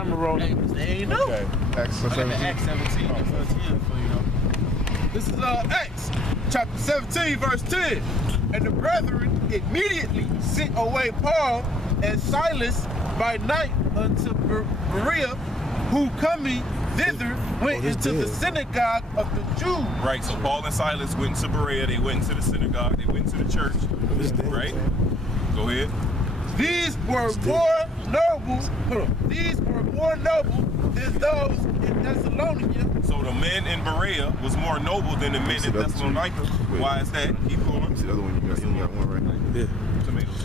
camera rolling. They ain't know. Okay. Acts 17. Acts 17, verse 10 for you know. This is Acts chapter 17, verse 10. And the brethren immediately sent away Paul and Silas by night unto Berea, who coming thither went into the synagogue of the Jews. Right, so Paul and Silas went to Berea, they went into the synagogue, they went to the church, right? Go ahead. These were more noble than those in Thessalonica. So the men in Berea was more noble than the men in Thessalonica. Why is that? Keep going. See the other one you got. You only got one right now. Yeah. Tomatoes.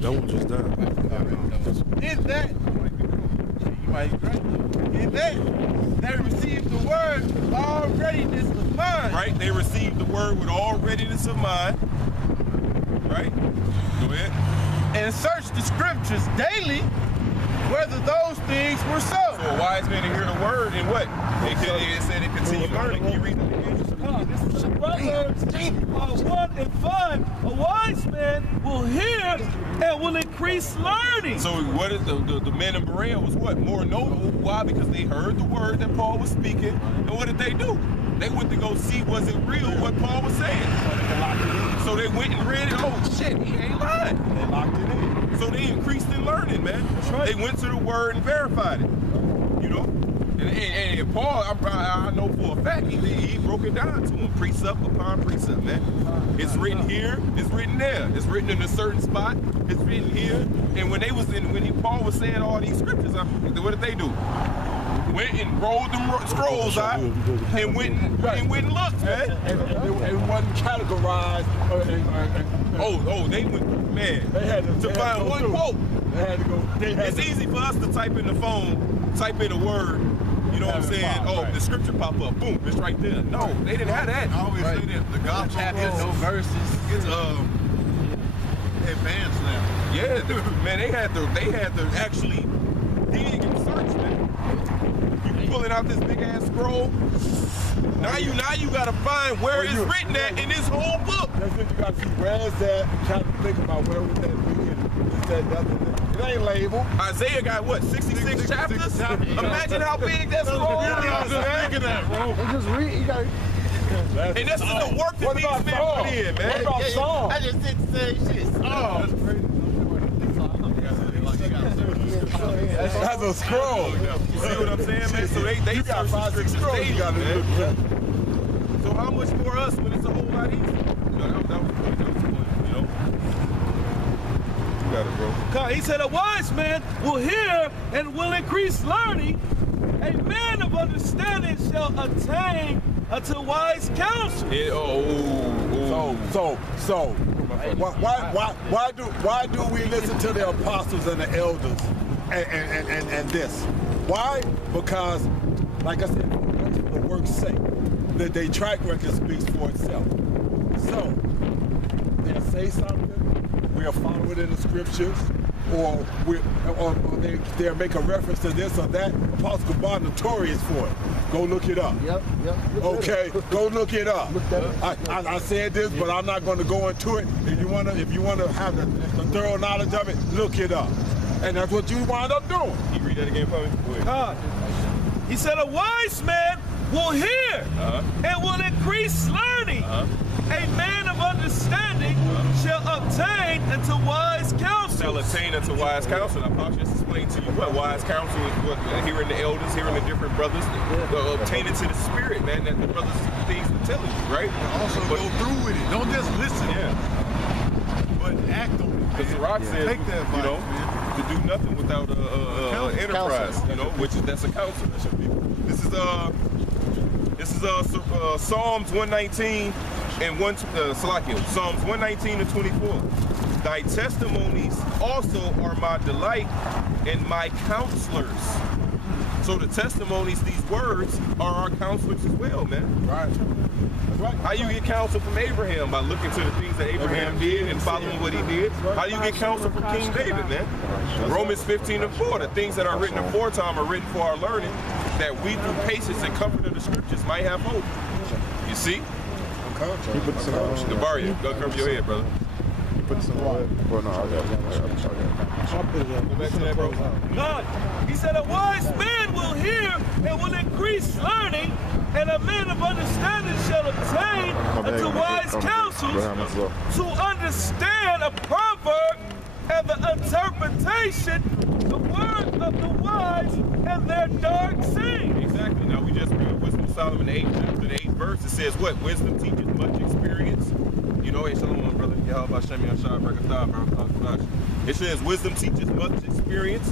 Don't just die. In that, you might be right. In that, they received the word with all readiness of mind. Right, they received the word with all readiness of mind. Right? Go ahead. And searched the scriptures daily whether those things were so. So a wise man to hear the word and what? It said it continued learning. Can you read that again? This is the Proverbs 1 and 5. A wise man will hear and will increase learning. So what is the men in Berea was what? More noble. Why? Because they heard the word that Paul was speaking. And what did they do? They went to go see was it real what Paul was saying. So they went and read it. Oh shit, he ain't lying. They locked it in. So they increased in learning, man. That's right. They went to the word and verified it. You know? And Paul, I know for a fact, he broke it down to him, precept upon precept, man. It's written here, it's written there, it's written in a certain spot, it's written here. And when Paul was saying all these scriptures, what did they do? Went and rolled them scrolls out and went and looked, man. And it wasn't categorized. They went, man, They had to find one quote. They had to go. It's easy for us to type in the phone, type in a word, you know what I'm saying? The scripture pop up, boom, it's right there. No, they didn't have that. I always say that the gospel Chapters, no verses. is advanced now. Yeah, man, they had to actually dig and search, man. You pulling out this big ass scroll. Now you gotta find where it's written at in this whole book. That's what you got to see. Where is that? I'm trying to think about where would that be. It ain't labeled. Isaiah got what, 66 chapters? Imagine how big that scroll is. Just read. You got. And this is the work that these men put in, man. What about Psalm? I just did the same shit. That's a scroll. You see what I'm saying, man? So they got search 5, 6 the scrolls. You got to man. do. So how much more us when it's a whole lot easier? That was the point, you know? You got it, bro. He said a wise man will hear and will increase learning. A man of understanding shall attain unto wise counsel. So why do we listen to the apostles and the elders and this? Why? Because, like I said, for the work's sake, that their track record speaks for itself. So they'll say something, we'll follow it in the scriptures, or they'll make a reference to this or that. Apostle Gabar notorious for it. Go look it up. Yep. Okay, go look it up. I said this, but I'm not going to go into it. If you want to have the thorough knowledge of it, look it up. And that's what you wind up doing. Can you read that again for me? He said a wise man will hear and will increase learning. A man of understanding shall obtain unto wise counsel. Shall attain unto wise counsel. Now, Paul just explained to you what wise counsel is, what hearing the elders, hearing the different brothers, obtaining to the spirit, man, that the brothers things are telling you, right? Also go through with it. Don't just listen. Yeah. But act on it. Because the rock says, Take that advice, you know, man. to do nothing without enterprise, you know, that's a counsel. This is Psalms 119 and Psalms 119 and 24. Thy testimonies also are my delight and my counselors. So the testimonies, these words, are our counselors as well, man. Right. How you get counsel from Abraham? By looking to the things that Abraham did and following what he did. How you get counsel from King David, man? Romans 15 and 4, the things that are written aforetime are written for our learning, that we through patience and comfort of the scriptures might have hope. You see? Gabaria, go cover your head, brother. put this on the web. Well, no, I got it. I'll put it up. Go back to that, bro. God, he said, a wise man will hear and will increase learning, and a man of understanding shall obtain unto wise counsels to understand a proverb and the interpretation, the word of the wise and their dark saying. Exactly. Now we just read Wisdom of Solomon 8, chapter 8 verse. It says what? Wisdom teaches much experience. You know, hey, shalom, brother. It says wisdom teaches much experience.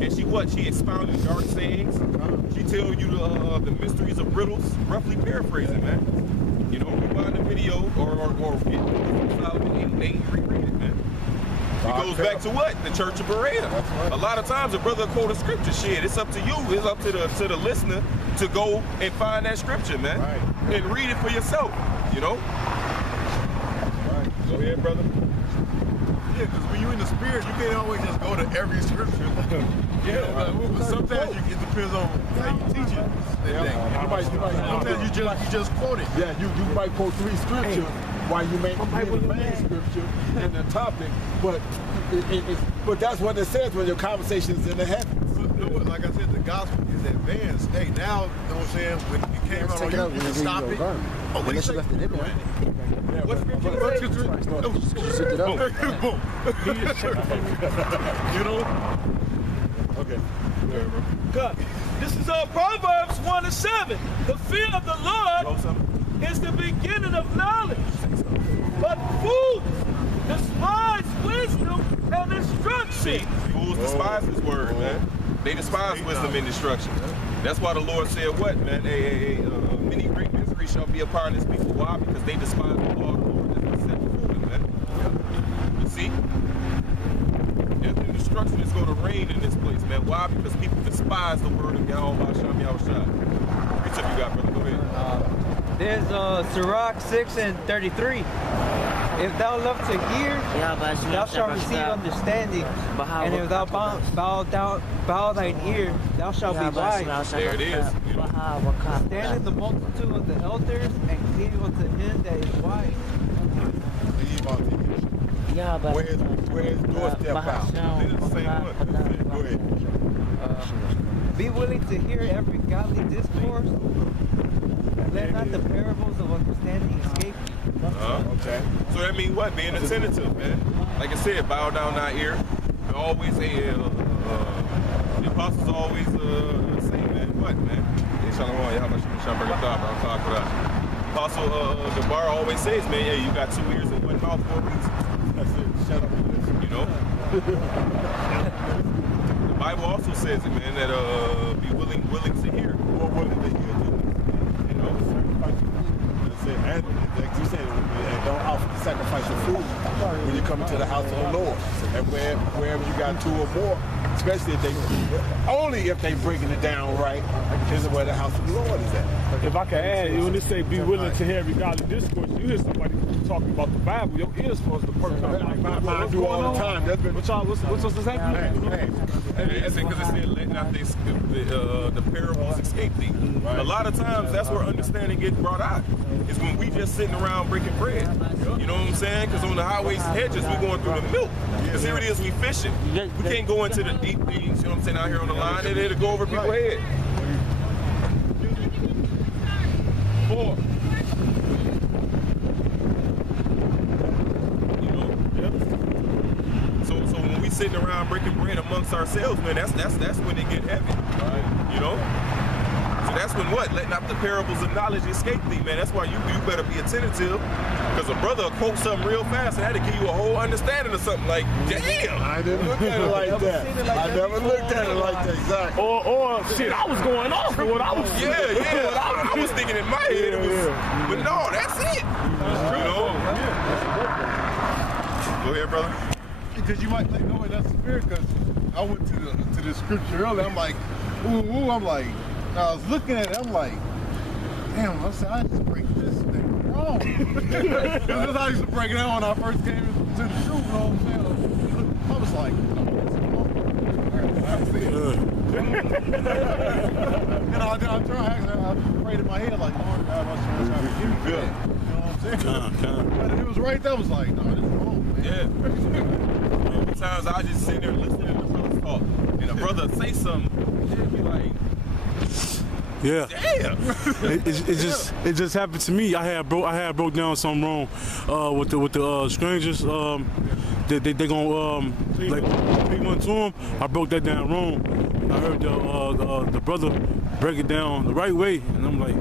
And she what? She expounded dark sayings. She tell you the mysteries of riddles. Roughly paraphrasing, man. You know, rewind the video or get Wisdom of Solomon 8 and reread it, man. It goes back to what? The Church of Berea. Right. A lot of times a brother quote a scripture. Shit, it's up to you. It's up to the listener to go and find that scripture, man. Right. And read it for yourself, you know? Right. Go ahead, brother. Yeah, because when you're in the spirit, you can't always just go to every scripture. Sometimes it depends on how you teach it that day. Sometimes you just quote it. Yeah, you might quote 3 scriptures while you may be the main scripture and the topic, but that's what it says when your conversation is in the heavens. But like I said, the gospel is advanced. Hey, now, you know what I'm saying? When it came out on you, you can stop it. Oh, what do you say? What scripture? Boom. You know? Okay. God, this is Proverbs 1:7. The fear of the Lord is the beginning of knowledge, but fools despise wisdom and instruction. Fools despise his word, man. They despise wisdom and instruction. That's why the Lord said what, man? Many great miseries shall be upon his people. Why? Because they despise the law of the Lord that's been set before them, man. You see? Death and destruction is going to reign in this place, man. Why? Because people despise the word of Yahweh Hashem Yahushua. What's up, you got, brother? Go ahead. There's Sirach 6:33. If thou love to hear, thou shalt receive understanding, and if thou bow thine ear, thou shalt be wise. There it is. Stand in the multitude of the elders, and cleave unto him that is wise. Where's doorstep out? It's the same one. Go ahead. Be willing to hear every godly discourse. Let not the parables of understanding escape you. Okay. So that means what? Being attentive, man. Like I said, bow down our ear. Always the apostles always say, man, what, man? Apostle Gabar always says, man, yeah, you got 2 ears and 1 mouth for a reason. That's it. Shut up and listen. You know? The Bible also says it, man, that be willing to hear. More willing to hear. You know? That's it. And like you said, don't offer the sacrifice of food when you come into the house of the Lord. And wherever you got 2 or more, especially if they breaking it down right, is where the house of the Lord is at. If I can add, when they say be willing to hear every godly discourse, you hear somebody talking about the Bible, your ear's supposed to perk up. Mine do all the time. That's been What's happening? Because it said, let not the parables escape thee. A lot of times, that's where understanding gets brought out. Is when we just sitting around breaking bread. You know what I'm saying? Because on the highways and hedges, we going through the milk. Because here it is, we fishing. We can't go into the deep things, you know what I'm saying, out here on the line. It'll go over people's head. 4. You know? So when we sitting around breaking bread amongst ourselves, man, that's when it get heavy. Right. You know? So that's when what? Let not the parables of knowledge escape thee, man. That's why you better be attentive. Because a brother will quote something real fast and that'll give you a whole understanding of something like, damn! I didn't look at it like that. I never looked at it like that, exactly. Or shit, I was going off with what I was Yeah. I was thinking in my head, it was, but no, that's it. You know? Go ahead, brother. Because you might think, no, that's the spirit. Because I went to the scripture earlier. I'm like, ooh. I'm like, I was looking at it. I'm like, damn. I said, I just break this thing wrong. That's how I used to break it down when I first came into the truth. You know what I'm saying? I was like, and I prayed in my head like, Lord God, I'm trying to give you that. You know what I'm saying? But it was right there. I was like, no, this is wrong. Yeah. Sometimes I just sit there listening to the brothers talk, and a brother say something, and be like, Yeah. damn. It just happened to me. I had broke down something wrong with the strangers. They gonna like big one to them. I broke that down wrong. I heard the brother break it down the right way, and I'm like,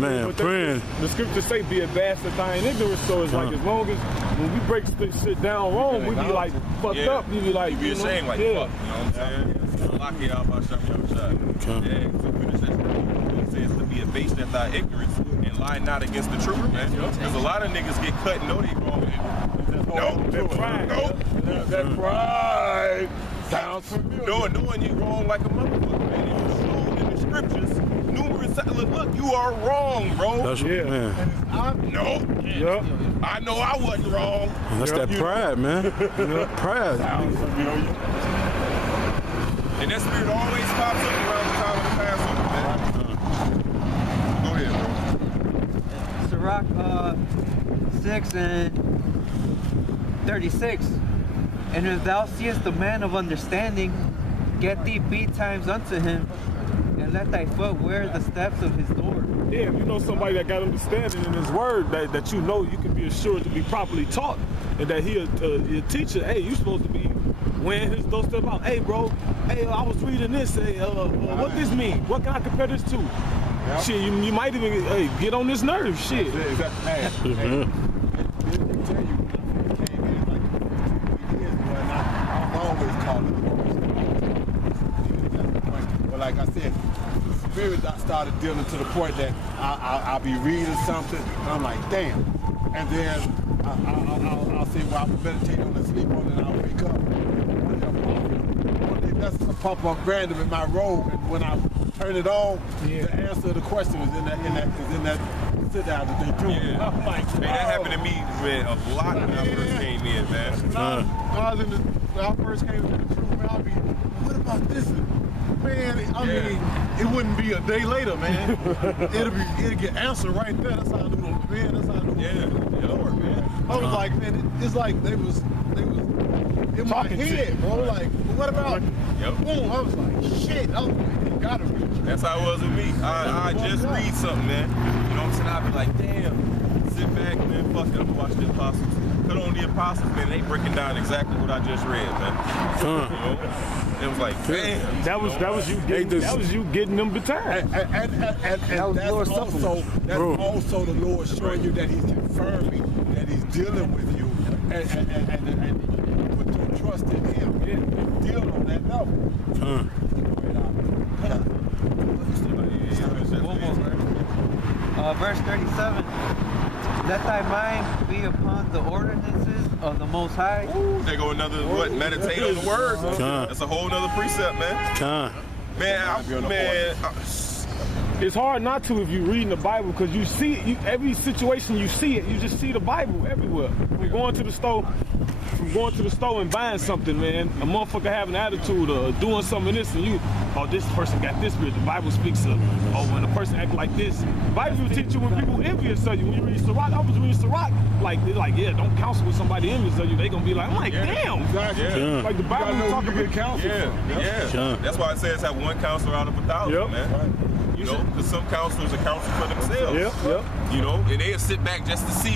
man, praying. The scriptures say be advanced in thine ignorance, so it's like as long as when we break shit down wrong, we be like fucked up. You be like, you be ashamed, like, fuck, you know what I'm saying? Lock it out by shot your shot. Yeah, so finish that. It says to be abased at thy ignorance and lie not against the truth, man. Because a lot of niggas get cut and know they wrong. No, that pride. That pride sounds familiar. Knowing you wrong like a motherfucker, man. It was shown in the scriptures numerous times. Look, you are wrong, bro. That's man. No. Yep. I know I wasn't wrong. That's that pride, man. Pride. And that spirit always pops up around the time of the Passover, man. Go ahead, bro. Sirach 6 and 36. And if thou seest the man of understanding, get thee betimes unto him, and let thy foot wear the steps of his door. Yeah, if you know somebody that got understanding in his word, that you know you can be assured to be properly taught, and that he'll teach you, hey, you supposed to be wearing his doorstep out. Hey, bro, hey, I was reading this. Hey, what this mean? What can I compare this to? Yep. Shit, you might even get on this nerve. Shit. But like I said, the spirit started dealing to the point that I'll be reading something, and I'm like, damn. And then I'll say, well, I'll meditate on it, sleep on it, and I'll wake up. One day that's a pop up random in my robe, and when I turn it on, the answer to the question is in that sit down that they do. Yeah. I'm like, man, that happened to me, man, a lot when I first came in, man. When I first came into the truth, man, I'll be, what about this? Man, I mean, it wouldn't be a day later, man. It'll get answered right there. That's how I do the man. That's how I do the Lord, man. I was like, man, it's like they was in my head, bro. Like, what about? Boom! I was like, shit. I was like, it gotta be. That's how it was with me. I just read something, man. You know what I'm saying? I'd be like, damn. Sit back, man. Fuck it. I'm gonna watch the Apostles. Cut on the Apostles, man. They breaking down exactly what I just read, man. You know? It was like, damn. That was you getting them betimes. And that's also the Lord showing you that He's confirming that He's dealing with you, and put your trust in Him. Deal on that level. Verse 37. Let thy mind be upon the ordinances of the Most High. Ooh, there go another, meditate on the words. That's a whole nother precept, man. It's hard not to if you're reading the Bible, because you see it, every situation you see it, you just see the Bible everywhere. From going to the store and buying something, man, a motherfucker having an attitude of doing some of this, and you, oh, this person got this spirit. The Bible speaks of, oh, when a person act like this. The Bible will teach you when people envious of you. When you read Sirach, I was reading Sirach, they're like, yeah, don't counsel with somebody envious of you. They gonna be like, I'm like, damn. Exactly. Yeah. Like the Bible will talk about counsel. Yeah. That's why it says have one counselor out of 1,000, man. You know, because some counselors are counsel for themselves. Yep. You know, and they'll sit back just to see